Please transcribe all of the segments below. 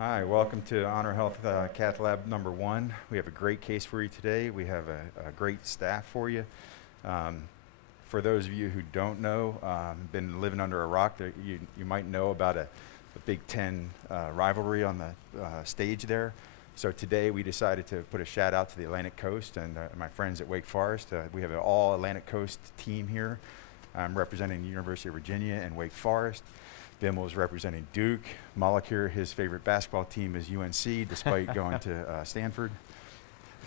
Hi, welcome to Honor Health Cath Lab number 1. We have a great case for you today. We have a great staff for you. Um, for those of you who don't know, been living under a rock, you might know about a Big Ten rivalry on the stage there. So today we decided to put a shout out to the Atlantic Coast and my friends at Wake Forest. We have an all Atlantic Coast team here. I'm representing the University of Virginia and Wake Forest. Bimmel is representing Duke. Malik here, his favorite basketball team is UNC, despite going to Stanford.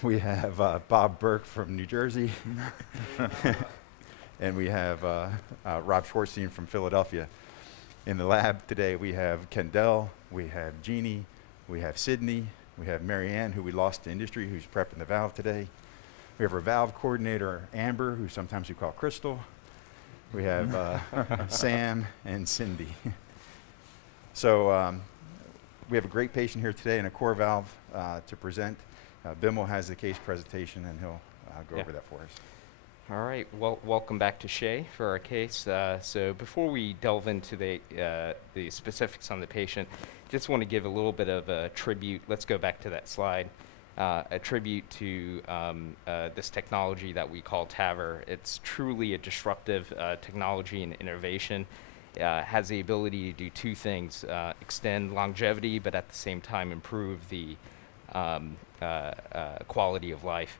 We have Bob Burke from New Jersey. And we have Rob Schwartzstein from Philadelphia. In the lab today, we have Kendall, we have Jeannie, we have Sydney, we have Marianne, who we lost to industry, who's prepping the valve today. We have our valve coordinator, Amber, who sometimes we call Crystal. We have Sam and Cindy. So we have a great patient here today and a core valve to present. Bimmel has the case presentation and he'll go over that for us. All right, well, welcome back to Shay for our case. So before we delve into the specifics on the patient, just want to give a little bit of a tribute. Let's go back to that slide. A tribute to this technology that we call TAVR. It's truly a disruptive technology and innovation. Has the ability to do two things: extend longevity, but at the same time improve the quality of life.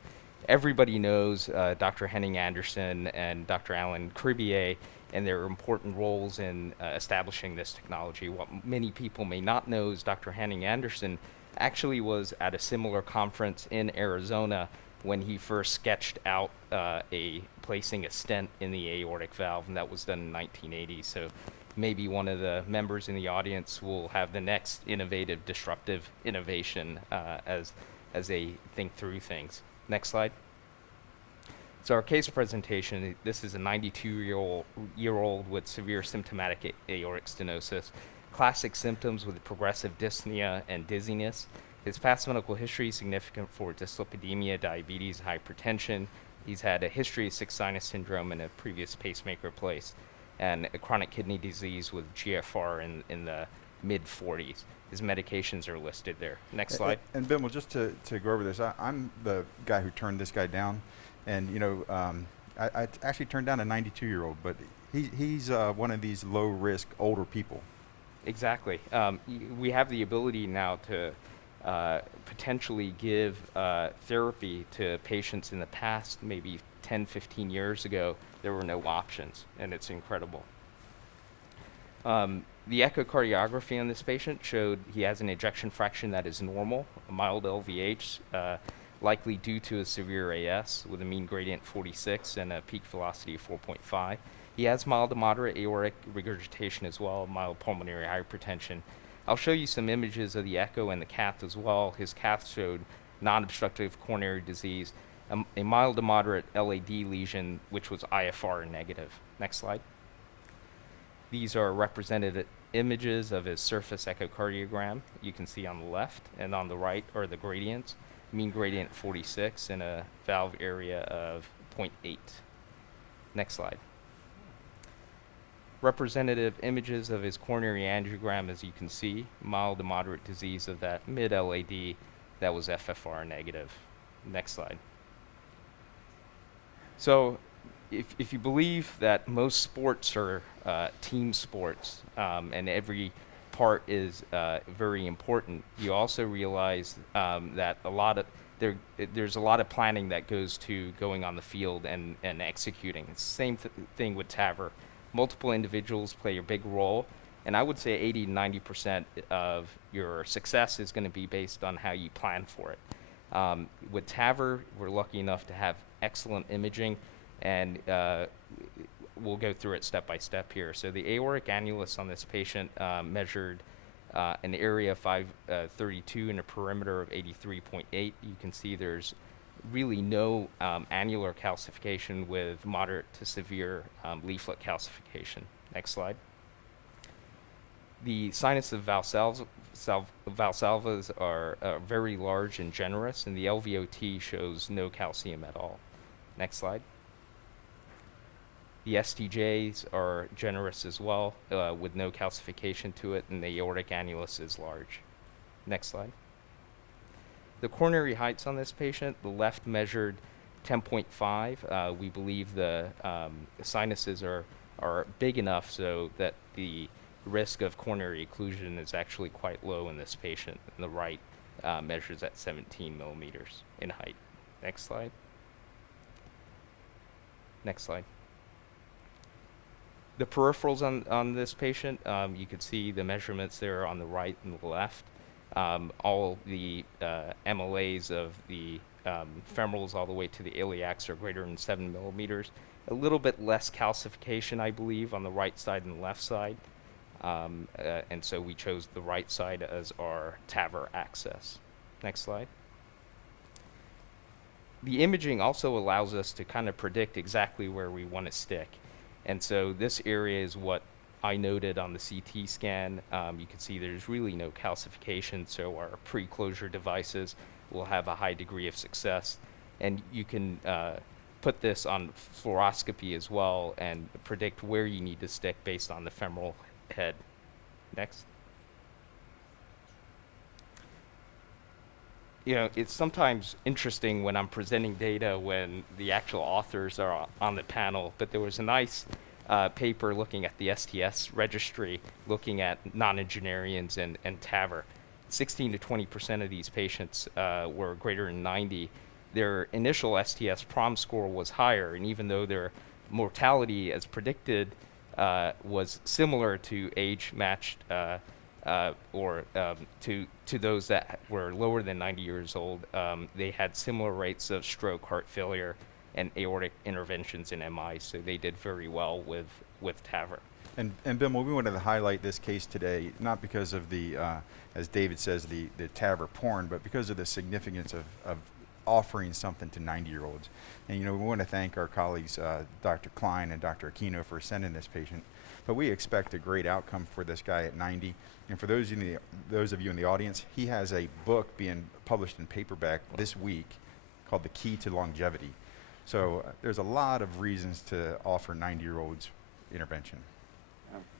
Everybody knows Dr. Henning Anderson and Dr. Alan Cribier and their important roles in establishing this technology. What many people may not know is Dr. Henning Anderson actually was at a similar conference in Arizona when he first sketched out placing a stent in the aortic valve, and that was done in 1980. So maybe one of the members in the audience will have the next innovative, disruptive innovation as they think through things. Next slide. So our case presentation, this is a 92-year-old with severe symptomatic aortic stenosis. Classic symptoms with progressive dyspnea and dizziness. His past medical history is significant for dyslipidemia, diabetes, hypertension. He's had a history of sick sinus syndrome and a previous pacemaker placed, and a chronic kidney disease with GFR in the mid-40s. His medications are listed there. Next slide. And Bimmel, just to go over this, I'm the guy who turned this guy down. And, you know, I actually turned down a 92-year-old, but he's one of these low-risk older people. Exactly. We have the ability now to potentially give therapy to patients. In the past, maybe 10, 15 years ago, there were no options, and it's incredible. The echocardiography on this patient showed he has an ejection fraction that is normal, a mild LVH, likely due to a severe AS with a mean gradient 46 and a peak velocity of 4.5. He has mild to moderate aortic regurgitation as well, mild pulmonary hypertension. I'll show you some images of the echo and the cath as well. His cath showed non-obstructive coronary disease, a mild to moderate LAD lesion, which was IFR negative. Next slide. These are represented images of his surface echocardiogram. You can see on the left, and on the right are the gradients. Mean gradient 46 and a valve area of 0.8. Next slide. Representative images of his coronary angiogram, as you can see, mild to moderate disease of that mid-LAD that was FFR negative. Next slide. So if you believe that most sports are team sports and every part is very important, you also realize that there's a lot of planning that goes to going on the field and executing. It's the same thing with TAVR. Multiple individuals play a big role, and I would say 80 to 90% of your success is going to be based on how you plan for it. With TAVR, we're lucky enough to have excellent imaging, and we'll go through it step by step here. So the aortic annulus on this patient measured an area of 532 and a perimeter of 83.8. You can see there's really no annular calcification with moderate to severe leaflet calcification. Next slide. The sinus of Valsalvas are very large and generous, and the LVOT shows no calcium at all. Next slide. The STJs are generous as well, with no calcification to it, and the aortic annulus is large. Next slide. The coronary heights on this patient, the left measured 10.5. We believe the sinuses are big enough so that the risk of coronary occlusion is actually quite low in this patient. And the right measures at 17 millimeters in height. Next slide. Next slide. The peripherals on this patient, you can see the measurements there on the right and the left. All the MLAs of the femorals all the way to the iliacs are greater than 7 millimeters. A little bit less calcification, I believe, on the right side and the left side. And so we chose the right side as our TAVR access. Next slide. The imaging also allows us to kind of predict exactly where we want to stick. And so this area is what I noted on the CT scan. You can see there's really no calcification, so our pre-closure devices will have a high degree of success. And you can put this on fluoroscopy as well and predict where you need to stick based on the femoral head. Next. You know, it's sometimes interesting when I'm presenting data when the actual authors are on the panel, but there was a nice paper looking at the STS registry, looking at non-engineerians and TAVR. 16 to 20% of these patients were greater than 90. Their initial STS PROM score was higher, and even though their mortality as predicted was similar to age-matched to those that were lower than 90 years old, they had similar rates of stroke, heart failure, and aortic interventions in MI, so they did very well with TAVR. And Bill, we wanted to highlight this case today, not because of the, as David says, the TAVR porn, but because of the significance of offering something to 90-year-olds. And we want to thank our colleagues, Dr. Klein and Dr. Aquino, for sending this patient. But we expect a great outcome for this guy at 90. And for those of you in the audience, he has a book being published in paperback this week called The Key to Longevity. So there's a lot of reasons to offer 90-year-olds intervention.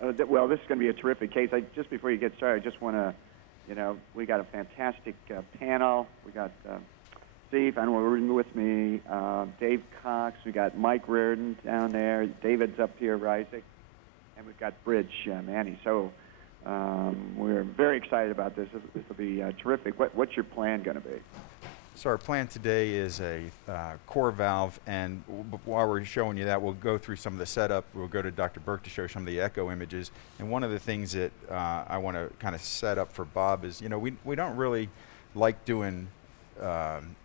Well, this is going to be a terrific case. Just before you get started, I just want to, we got a fantastic panel. We got Steve, I know we're with me, Dave Cox. We got Mike Reardon down there. David's up here, Isaac. And we've got Bridge, Manny. So we're very excited about this. This will be terrific. What's your plan going to be? So our plan today is a core valve, and while we're showing you that, we'll go through some of the setup. We'll go to Dr. Burke to show some of the echo images. And one of the things that I want to kind of set up for Bob is, we don't really like doing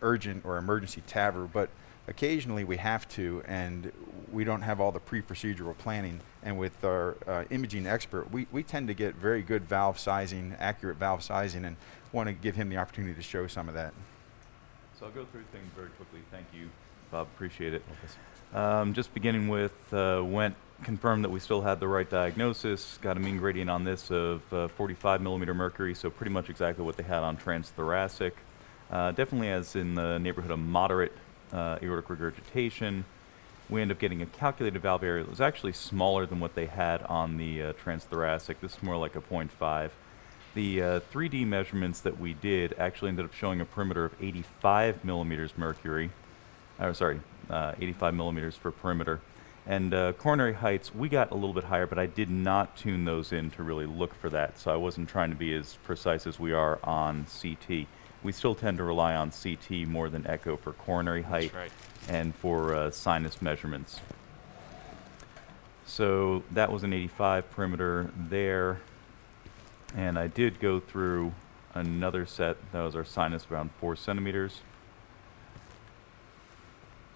urgent or emergency TAVR, but occasionally we have to, and we don't have all the pre-procedural planning. And with our imaging expert, we tend to get very good valve sizing, accurate valve sizing, and want to give him the opportunity to show some of that. So I'll go through things very quickly. Thank you, Bob. Appreciate it. Just beginning with confirmed that we still had the right diagnosis. Got a mean gradient on this of 45 millimeter mercury, so pretty much exactly what they had on transthoracic. Definitely as in the neighborhood of moderate aortic regurgitation. We end up getting a calculated valve area that was actually smaller than what they had on the transthoracic. This is more like a 0.5. The 3D measurements that we did actually ended up showing a perimeter of 85 millimeters mercury. 85 millimeters for perimeter. And coronary heights, we got a little bit higher, but I did not tune those in to really look for that. So I wasn't trying to be as precise as we are on CT. We still tend to rely on CT more than echo for coronary height. That's right. And for sinus measurements. So that was an 85 perimeter there. And I did go through another set. That was our sinus around 4 centimeters.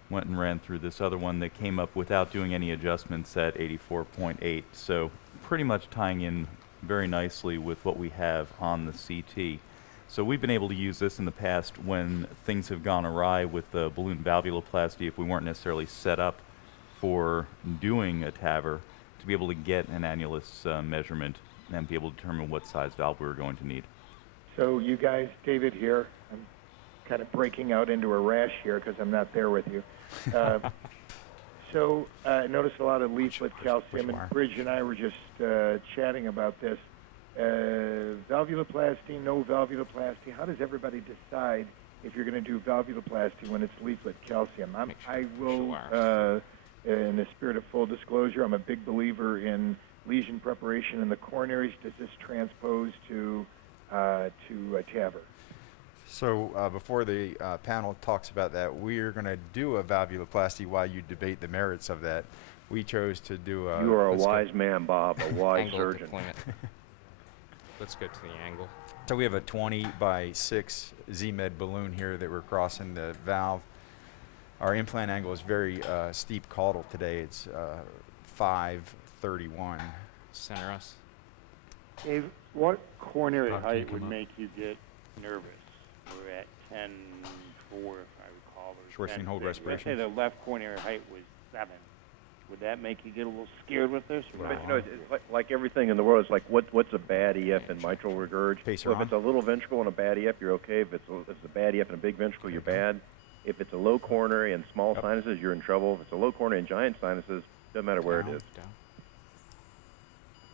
Went and ran through this other one that came up without doing any adjustments at 84.8. So pretty much tying in very nicely with what we have on the CT. So we've been able to use this in the past when things have gone awry with the balloon valvuloplasty, if we weren't necessarily set up for doing a TAVR, to be able to get an annulus measurement and be able to determine what size valve we were going to need. So you guys, David here, I'm kind of breaking out into a rash here because I'm not there with you. So I noticed a lot of leaflet calcium, and Bridge and I were just chatting about this. valvuloplasty, no valvuloplasty? How does everybody decide if you're going to do valvuloplasty when it's leaflet calcium? I will, in the spirit of full disclosure, I'm a big believer in lesion preparation in the coronaries. Does this transpose to TAVR? So before the panel talks about that, we're going to do a valvuloplasty while you debate the merits of that. We chose to do a... You are a wise man, Bob, a wise surgeon. Let's go to the angle. So we have a 20 by 6 Z-Med balloon here that we're crossing the valve. Our implant angle is very steep caudal today. It's 531. Center us. Dave, what coronary Can you height come would up? make you get nervous? We're at 10.4, if I recall. Or Schwarzschild hold 10.6. respiration. Let's say the left coronary height was 7. Would that make you get a little scared with this? But it's like everything in the world. It's like what's a bad EF in mitral regurg? Pacer Well, if on. it's a little ventricle and a bad EF, you're okay. If it's a bad EF and a big ventricle, you're bad. If it's a low coronary and small sinuses, you're in trouble. If it's a low coronary and giant sinuses, doesn't matter where it is. Down.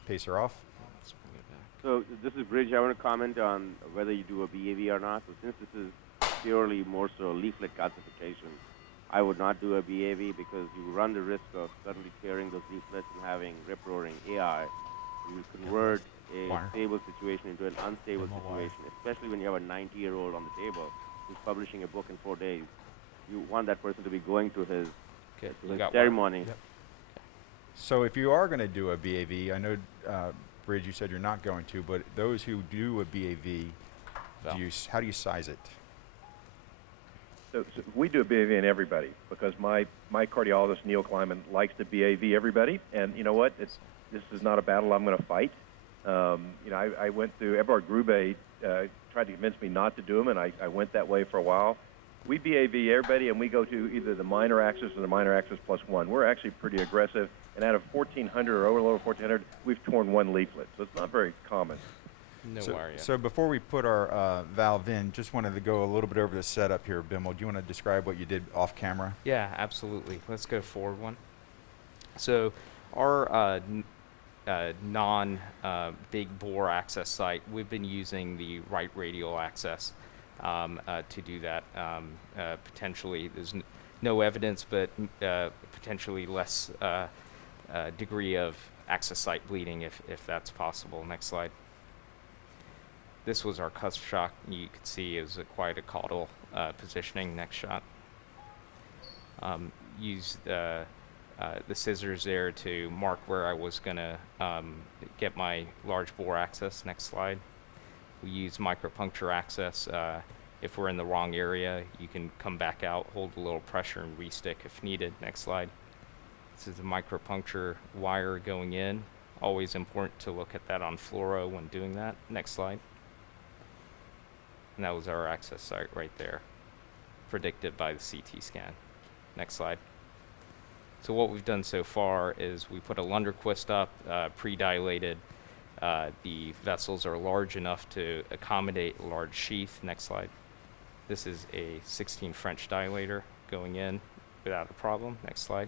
Pacer off. Let's bring it back. So this is Bridge. I want to comment on whether you do a BAV or not. So since this is purely more so leaflet calcification, I would not do a BAV because you run the risk of suddenly tearing those leaflets and having rip-roaring AI. You convert a stable situation into an unstable situation, especially when you have a 90-year-old on the table who's publishing a book in 4 days. You want that person to be going to his, Good. to You his got ceremony. Yep. So if you are going to do a BAV, I know, Bridge, you said you're not going to, but those who do a BAV, how do you size it? So we do a BAV in everybody because my cardiologist, Neil Kleiman, likes to BAV everybody. And you know what? This is not a battle I'm going to fight. I went through, Everard Grube tried to convince me not to do them, and I went that way for a while. We BAV everybody, and we go to either the minor axis or the minor axis plus 1. We're actually pretty aggressive, and out of 1,400 or over 1,400, we've torn 1 leaflet, so it's not very common. No So, worry. so before we put our valve in, just wanted to go a little bit over the setup here, Bimmel. Do you want to describe what you did off camera? Yeah, absolutely. Let's go forward one. So our non-big bore access site, we've been using the right radial access to do that. Potentially, there's no evidence, but potentially less degree of access site bleeding if that's possible. Next slide. This was our cusp shock. You could see it was quite a caudal positioning. Next shot. Use the scissors there to mark where I was going to get my large bore access. Next slide. We use micropuncture access. If we're in the wrong area, you can come back out, hold a little pressure, and restick if needed. Next slide. This is the micropuncture wire going in. Always important to look at that on fluoro when doing that. Next slide. And that was our access site right there, predicted by the CT scan. Next slide. So what we've done so far is we put a Lunderquist up, pre-dilated. The vessels are large enough to accommodate a large sheath. Next slide. This is a 16 French dilator going in without a problem. Next slide.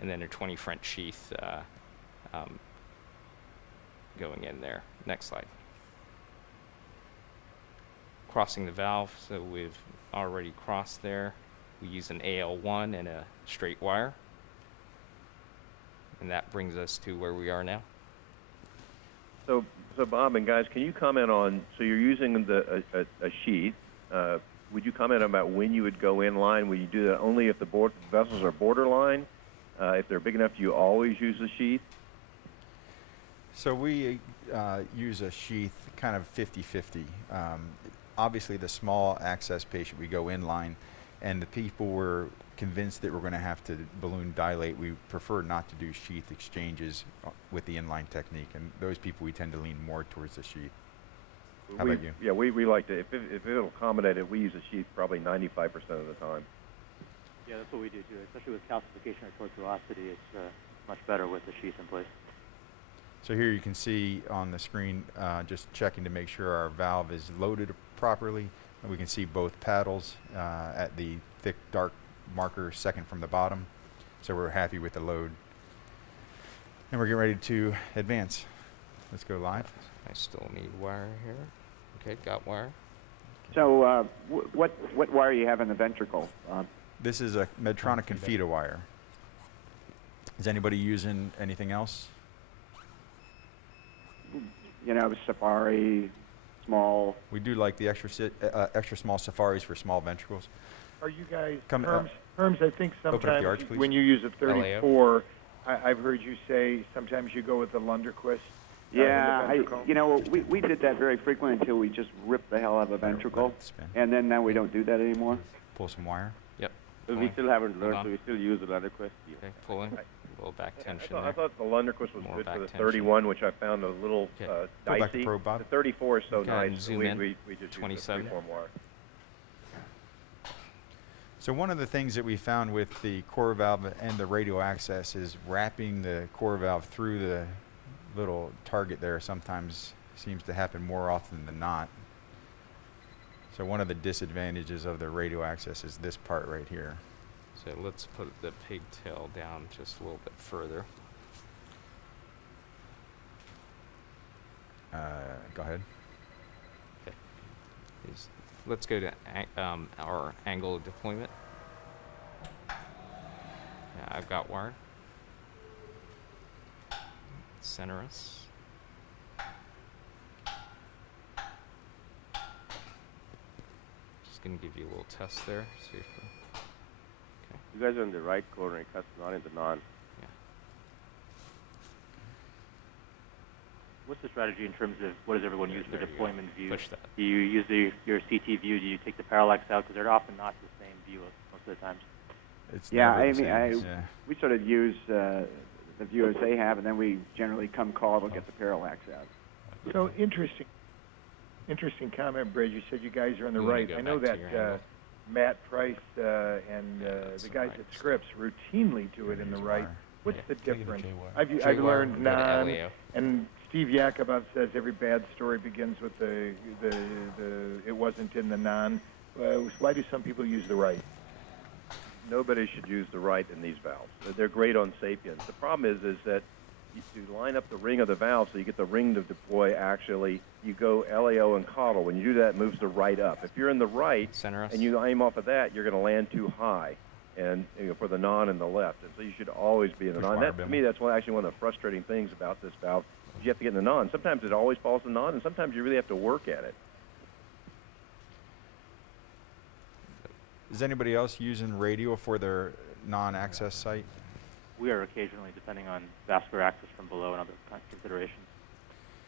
And then a 20 French sheath going in there. Next slide. Crossing the valve, so we've already crossed there. We use an AL1 and a straight wire. And that brings us to where we are now. So Bob and guys, can you comment on, so you're using a sheath. Would you comment about when you would go in line? Would you do that only if the vessels are borderline? If they're big enough, do you always use a sheath? So we use a sheath kind of 50-50. Obviously, the small access patient, we go in line, and the people were convinced that we're going to have to balloon dilate. We prefer not to do sheath exchanges with the inline technique, and those people we tend to lean more towards the sheath. How about you? Yeah, we like to, if it'll accommodate it, we use a sheath probably 95% of the time. Yeah, that's what we do too. Especially with calcification or tortuosity, it's much better with the sheath in place. So here you can see on the screen, just checking to make sure our valve is loaded properly. And we can see both paddles at the thick, dark marker second from the bottom. So we're happy with the load. And we're getting ready to advance. Let's go live. I still need wire here. Okay, got wire. So what wire you have in the ventricle? This is a Medtronic Confida wire. Is anybody using anything else? You know, Safari, small. We do like the extra small Safaris for small ventricles. Are you guys, Come, Herms, I think open up the sometimes arch, please. when you use a 34, I've heard you say sometimes you go with the Lunderquist. Yeah, you know, we did that very frequently until we just ripped the hell out of a ventricle, and then now we don't do that anymore. Pull some wire. Yep. But we still haven't learned, so we still use the Lunderquist. Okay, pulling. A little back tension I thought the Lunderquist was More good back for the tension. 31, which I found a little Pull back the dicey. probe, Bob. The 34 is so Go ahead and nice. zoom in. We just use the 27. freeform wire. So one of the things that we found with the core valve and the radial access is wrapping the core valve through the little target there sometimes seems to happen more often than not. So one of the disadvantages of the radial access is this part right here. So let's put the pigtail down just a little bit further. Go ahead. Let's go to our angle of deployment. Yeah, I've got wire. Center us. Just gonna give you a little test there. See if You guys are in the right coronary cuff, not in the non. What's the strategy in terms of what does everyone use for deployment view? Push that. Do you use your CT view? Do you take the parallax out? Because they're often not the same view most of the times. It's Yeah, never I the mean, same. we sort of use the viewers they have, and then we generally come call to get the parallax out. So interesting comment, Bridge. You said you guys are on the You wanna right. go I know back that to your angle. Matt Price and that's the the guys right. at Scripps routinely do it in the Use right. wire. What's Yeah. the difference? J-wire. I've J-wire, learned go to non, LAO. and Steve Yakubov says every bad story begins with the it wasn't in the non. Why do some people use the right? Nobody should use the right in these valves. They're great on Sapiens. The problem is that you line up the ring of the valve so you get the ring to deploy. Actually, you go LAO and caudal. When you do that, it moves the right up. If you're in the right Center us. and you aim off of that, you're going to land too high, and for the non and the left. And so you should always be in the Push non. wire, To me, that's actually one of the frustrating things about this valve. Is you have to get in the non. Sometimes it always falls in non, and sometimes you really have to work at it. Is anybody else using radial for their non-access site? We are occasionally, depending on vascular access from below and other considerations.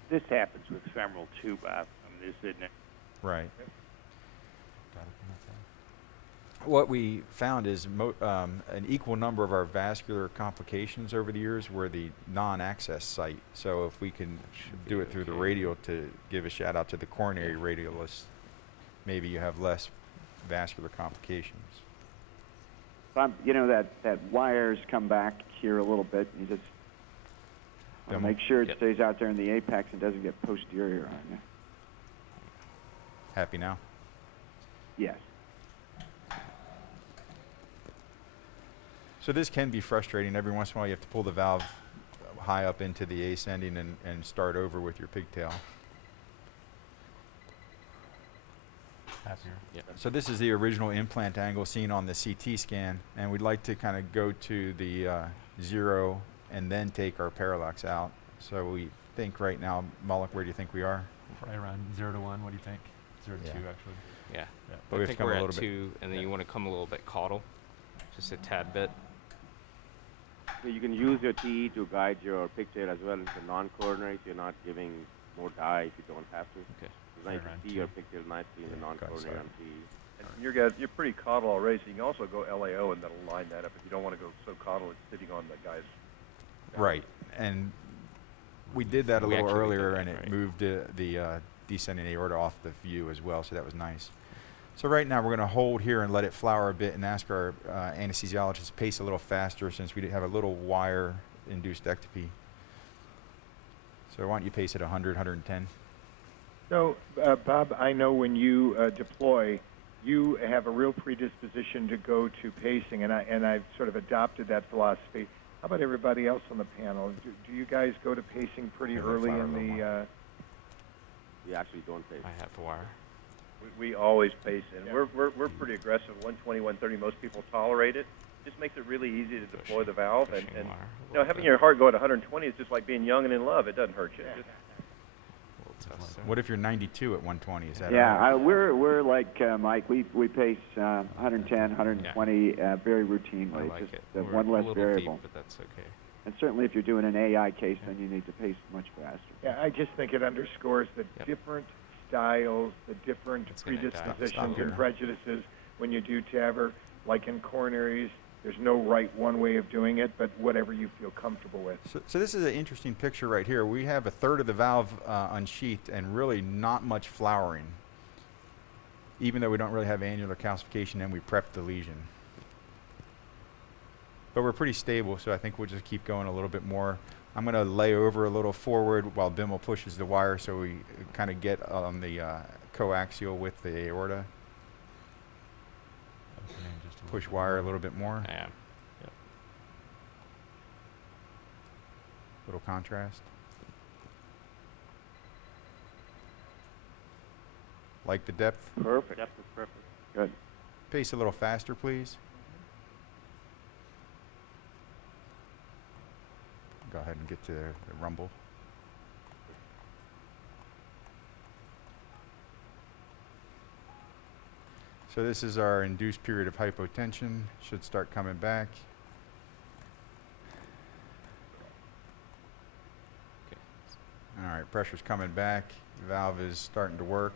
This happens with femoral too, Bob. I mean, isn't it? Right. What we found is an equal number of our vascular complications over the years were the non-access site. So if we can do it through the radial, to give a shout out to the coronary radialists, maybe you have less vascular complications. You know that wires come back here a little bit. You just wanna Demo. make sure it Yep. stays out there in the apex and doesn't get posterior on you. Happy now? Yes. So this can be frustrating. Every once in a while you have to pull the valve high up into the ascending and start over with your pigtail. Happier. Yeah. So this is the original implant angle seen on the CT scan, and we'd like to kind of go to the 0 and then take our parallax out. So we think right now, Mullock, where do you think we are? Probably around 0 to 1. What do you think? 0 to Yeah. 2, actually. Yeah. But we I have to think come we're a at little bit- 2, and then you want to come a little bit caudal, just a tad bit. So you can use your TE to guide your pigtail as well into non-coronary, so you're not giving more dye if you don't have to. Okay. It's nice to Around see 2. your pigtail nicely in the non-coronary sorry. on TE. And you're pretty caudal already, so you can also go LAO, and that'll line that up. If you don't want to go so caudal, it's sitting on the guy's. Right, and we did that a We little actually did earlier, that, and it right. moved the descending aorta off the view as well, so that was nice. So right now we're going to hold here and let it flower a bit and ask our anesthesiologist to pace a little faster since we have a little wire-induced ectopy. So why don't you pace at 100, 110? So, Bob, I know when you deploy, you have a real predisposition to go to pacing, and I've sort of adopted that philosophy. How about everybody else on the panel? Do you guys go to pacing pretty Yeah, early flower in a little the We actually don't pace. I have the wire. We always pace, and we're pretty aggressive. 120, 130. Most people tolerate it. Just makes it really easy to deploy the valve, and Pushing wire a you know, little having bit. your heart go at 120 is just like being young and in love. It doesn't hurt you. Just, Little test there. What if you're 92 at 120? Is that Yeah, all right? we're like Mike. We pace 110, 120 very routinely. I like just it. the We're one a less little variable. deep, but that's okay. And certainly, if you're doing an AI case, then you need to pace much faster. Yeah, I just think it underscores the different styles, the different It's gonna die. predispositions Stop here. and prejudices when you do TAVR. Like in coronaries, there's no right one way of doing it, but whatever you feel comfortable with. So this is an interesting picture right here. We have a third of the valve unsheathed and really not much flowering, even though we don't really have annular calcification and we prepped the lesion. But we're pretty stable, so I think we'll just keep going a little bit more. I'm going to lay over a little forward while Bimmel pushes the wire so we kind of get on the coaxial with the aorta. Opening just a Push little wire a little bit more. Yeah. Little contrast. Like the depth? Perfect. Depth is perfect. Good. Pace a little faster, please. Go ahead and get to the rumble. So this is our induced period of hypotension. Should start coming back. All right, pressure's coming back. The valve is starting to work.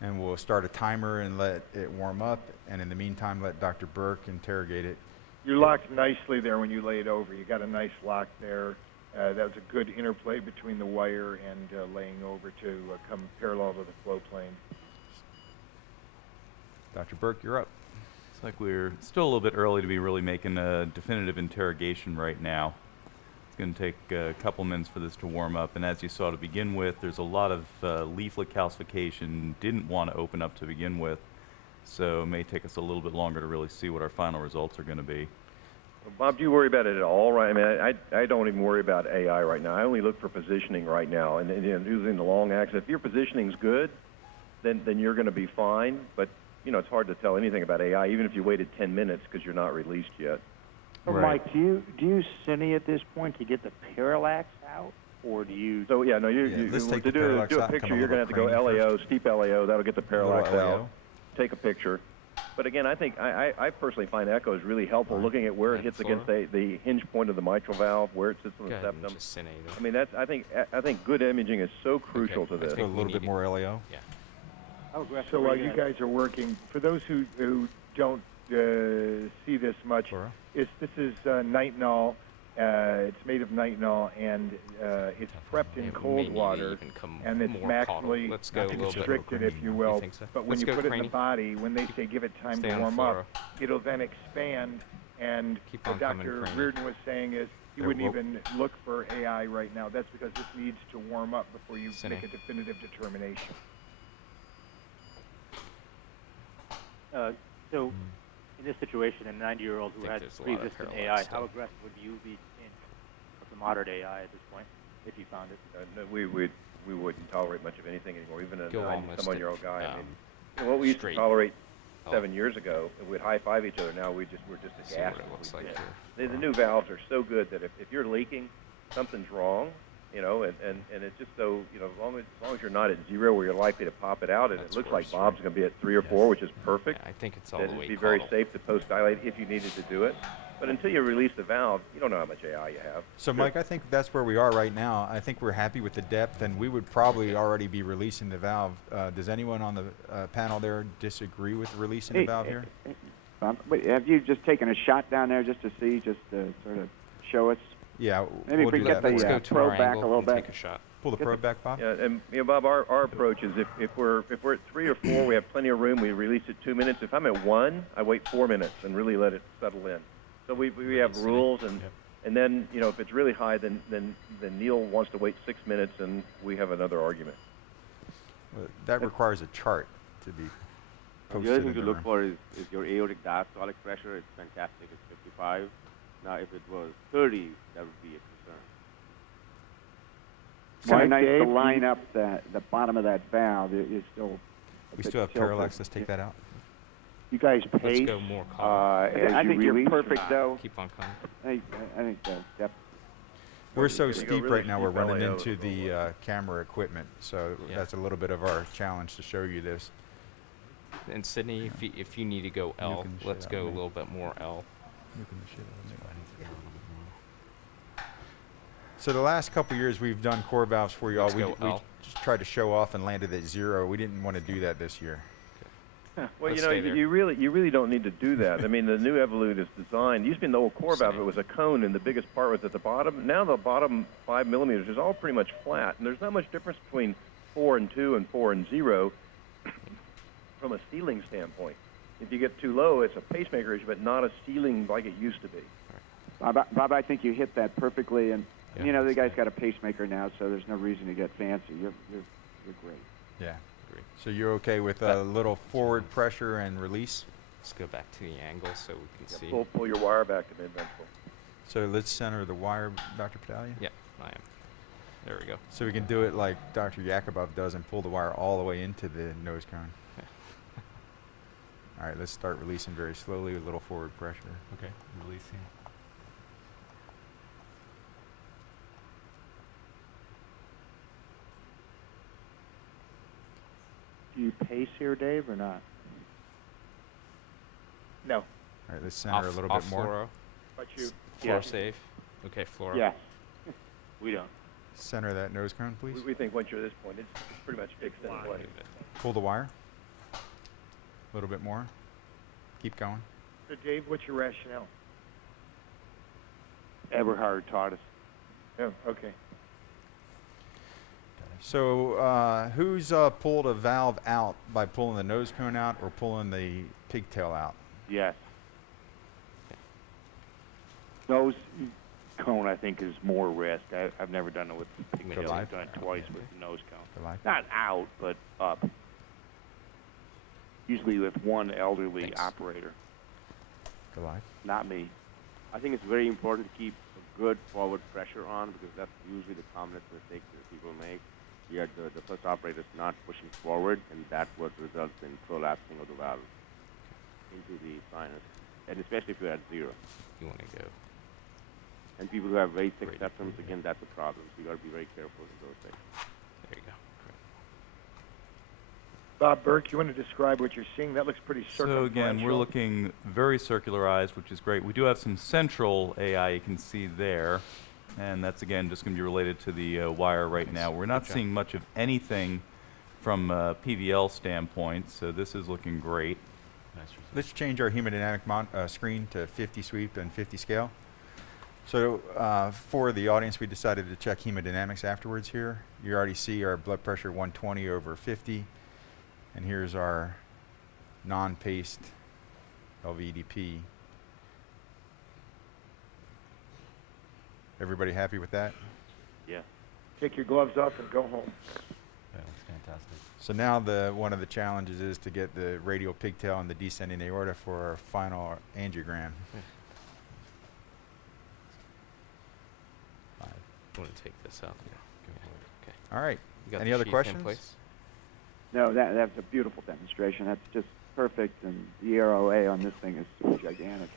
And we'll start a timer and let it warm up. And in the meantime, let Dr. Burke interrogate it. You're locked nicely there when you lay it over. You got a nice lock there. That was a good interplay between the wire and laying over to come parallel to the flow plane. Dr. Burke, you're up. It's like we're still a little bit early to be really making a definitive interrogation right now. It's going to take a couple minutes for this to warm up, and as you saw to begin with, there's a lot of leaflet calcification didn't want to open up to begin with, so it may take us a little bit longer to really see what our final results are going to be. Bob, do you worry about it at all? Right? I mean, I don't even worry about AI right now. I only look for positioning right now, and using the long axis. If your positioning's good, then you're going to be fine. But you know, it's hard to tell anything about AI, even if you waited 10 minutes because you're not released yet. So Mike, do you cine at this point to get the parallax out, or do you? So yeah, no, let's take to the do parallax a out and picture, come a you're going to have to go little LAO, cranny steep LAO. That'll get the parallax Little out. LAO. Take a picture. But again, I think I personally find echo is really helpful, looking at where it hits against the hinge point of the mitral valve, where it sits on Go the ahead and septum. just cine there. I mean, that's I think good imaging is so crucial to I this. think A we little need bit it. more LAO. Yeah. How aggressive So are while you you guys? guys are working, for those who don't see this much, Laura? this is nitinol. It's made of nitinol, and it's prepped in It may cold need to water, even come and it's more caudal. maximally Let's go I a think little it's bit. restricted, if you You will. think so? But when Let's you go put it in the cranny. body, when they say give it time Stay to on warm Flora. up, it'll then expand. And Keep what on coming, Dr. cranny. Reardon was saying is you There, wouldn't whoa. even look for AI right now. That's because this needs to warm up before you Cine. make a definitive determination. So, in this situation, a 90-year-old who think had there's a lot of pre-existing parallels AI, how still. aggressive would you be in with the moderate AI at this point, if you found it? No, we wouldn't tolerate much of anything anymore, even a Go almost 90-some-odd-year-old guy. I at, mean, you know, what we used straight. to tolerate Oh. 7 years ago, we'd high-five each other. Now we're just See aghast. what it looks We like did. here. The new valves are so good that if you're leaking, something's wrong, you know, and it's just so, you know, as long as you're not at zero where you're likely to pop it out, and That's it looks worse, like Bob's right? going to be at 3 or 4, which is perfect. Yeah, I think it's all That the it'd way be very caudal. safe to post-dilate if you needed to do it. But until you release the valve, you don't know how much AI you have. So, Mike, I think that's where we are right now. I think we're happy with the depth, and we would probably already be releasing the valve. Does anyone on the panel there disagree with releasing the valve here? But have you just taken a shot down there just to see, just to sort of show us? Yeah, Maybe we'll if we do get that. the, for you. Let's go to probe our back a angle little and bit. take a shot. Pull the probe back, Bob. Yeah, and you know, Bob, our approach is if we're at 3 or 4, we have plenty of room. We release it 2 minutes. If I'm at 1, I wait 4 minutes and really let it settle in. So we have rules, and then you know if it's really high, then Neil wants to wait 6 minutes, and we have another argument. That requires a chart to be The posted other in thing to the look room. for is your aortic diastolic pressure. It's fantastic. It's 55. Now, if it was 30, that would be a concern. Very Mike, nice to Dave, line up the bottom of that valve. It's still. a We bit still have tilted. parallax. Let's take that out. you guys Let's pace. go more column. As I you think you're release or perfect, not? though. Keep on coming. I think the depth. We're so You go steep really right now, we're steep running LAO into is a little the camera equipment, so Yeah. that's a little bit of our challenge to show you this. And Sydney, if you need to go L, Nuking the let's shit go out a of me. little bit more L. So the last couple years we've done core valves for you all. Let's We go L. just tried to show off and landed at 0. We didn't want to do that this year. Well, Let's you know, stay there. you really don't need to do that. I mean, the new Evolut is designed. Used to be in the old core valve, it was a cone, and the biggest part was at the bottom. Now the bottom 5 millimeters is all pretty much flat, and there's not much difference between 4 and 2 and 4 and 0 from a sealing standpoint. If you get too low, it's a pacemaker issue, but not a sealing like it used to be. Bob, I think you hit that perfectly, and Yeah, you know the that's guy's good. got a pacemaker now, so there's no reason to get fancy. You're great. Yeah. Agreed. So you're okay with a little forward pressure and release? Let's go back to the angle so we can see. Pull your wire back to mid-ventricle. So let's center the wire, Dr. Patalia. Yeah, I am. There we go. So we can do it like Dr. Yakubov does and pull the wire all the way into the nose cone. All right, let's start releasing very slowly with a little forward pressure. Okay, releasing. Do you pace here, Dave, or not? No. All right, let's center a little bit more. Fluoro. But you. Floor Yeah. safe. Okay, fluoro. Yes. We don't. Center that nose cone, please. We think once you're at this point, it's pretty much fixed anyway. Pull the wire. A little bit more. Keep going. So, Dave, what's your rationale? Eberhard taught us. Oh, okay. So who's pulled a valve out by pulling the nose cone out or pulling the pigtail out? Yes. Nose cone, I think, is more risk. I've never done it with pigtail. live? I've done it twice with the nose cone. For life? Not out, but up. Usually with one elderly Thanks. operator. For life? Not me. I think it's very important to keep a good forward pressure on because that's usually the commonest mistake that people make. Yet the first operator is not pushing forward, and that's what results in prolapsing of the valve into the sinus, and especially if you're at 0. You want to go. And people who have very thick Great. septums, again, that's a problem. So you got to be very careful in those things. There you go. Bob Burke, you want to describe what you're seeing? That looks pretty So circumferential. again, we're looking very circularized, which is great. We do have some central AI you can see there, and that's again just going to be related to the wire right now. We're not Good job. seeing much of anything from a PVL standpoint, so this is looking great. Nice result. Let's change our hemodynamic screen to 50 sweep and 50 scale. So for the audience, we decided to check hemodynamics afterwards here. You already see our blood pressure 120 over 50. And here's our non-paced LVEDP. Everybody happy with that? Yeah. Take your gloves off and go home. That looks fantastic. So now one of the challenges is to get the radial pigtail and the descending aorta for our final angiogram. I want to take this out. Okay. All right. You got Any the other sheath in questions? place? No, that's a beautiful demonstration. That's just perfect, and the ROA on this thing is gigantic.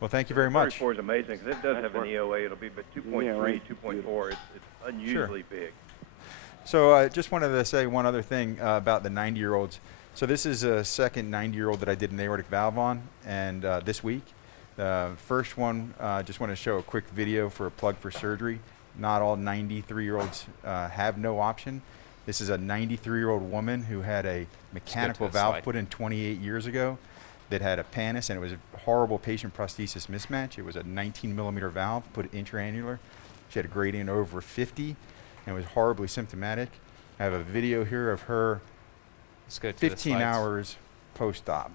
Well, thank you very much. 34 is amazing because it does That's have an work. EOA. It'll be but 2.3, Yeah, right. 2.4. It's unusually big. So I just wanted to say one other thing about the 90-year-olds. So this is a second 90-year-old that I did an aortic valve on, and this week. The first one, just want to show a quick video for a plug for surgery. Not all 93-year-olds have no option. This is a 93-year-old woman who had a mechanical the valve slide. put in 28 years ago that had a pannus, and it was a horrible patient prosthesis mismatch. It was a 19-millimeter valve put intraannular. She had a gradient over 50 and was horribly symptomatic. I have a video here of her Let's go to the 15 slides. hours post-op.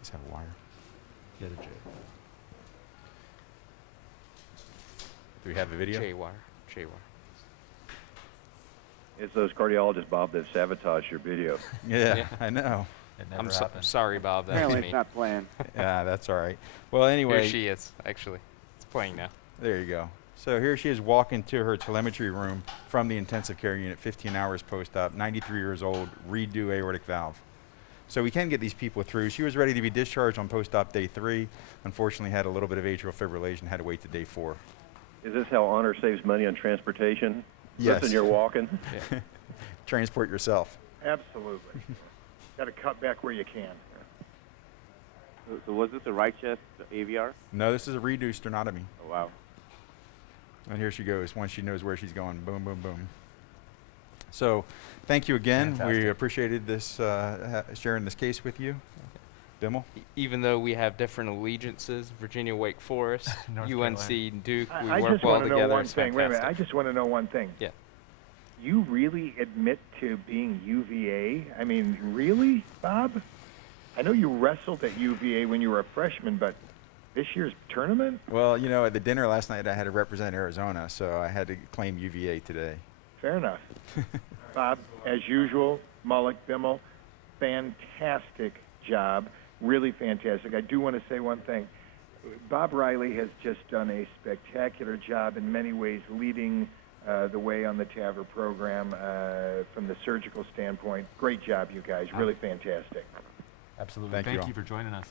Let's have a wire. Get a J. Do we have the video? J-wire. J-wire. It's those cardiologists, Bob, that sabotage your video. Yeah, Yeah. I know. It never I'm happened. sorry, Bob. That was Apparently me. it's not playing. Yeah, that's all right. Well, anyway. Here she is, actually. It's playing now. There you go. So here she is walking to her telemetry room from the intensive care unit 15 hours post-op, 93 years old, redo aortic valve. So we can get these people through. She was ready to be discharged on post-op day 3. Unfortunately, had a little bit of atrial fibrillation, had to wait to day 4. Is this how Honor saves money on transportation? Yes. Listen, you're walking. Transport yourself. Absolutely. Got to cut back where you can. So was this a right chest AVR? No, this is a redo sternotomy. Oh, wow. And here she goes once she knows where she's going. Boom, boom, boom. So thank you again. We Fantastic. appreciated this, sharing this case with you. Bimmel? Even though we have different allegiances, Virginia, Wake Forest, North UNC, Carolina. Duke, we I work just well want to know together. one It's thing. Wait a minute. I fantastic. just want to know one thing. Yeah. You really admit to being UVA? I mean, really, Bob? I know you wrestled at UVA when you were a freshman, but this year's tournament? Well, you know, at the dinner last night, I had to represent Arizona, so I had to claim UVA today. Fair enough. Bob, as usual, Mullick, Bimmel, fantastic job. Really fantastic. I do want to say one thing. Bob Riley has just done a spectacular job in many ways leading the way on the TAVR program from the surgical standpoint. Great job, you guys. Really fantastic. Absolutely. Thank you Thank all. you for joining us.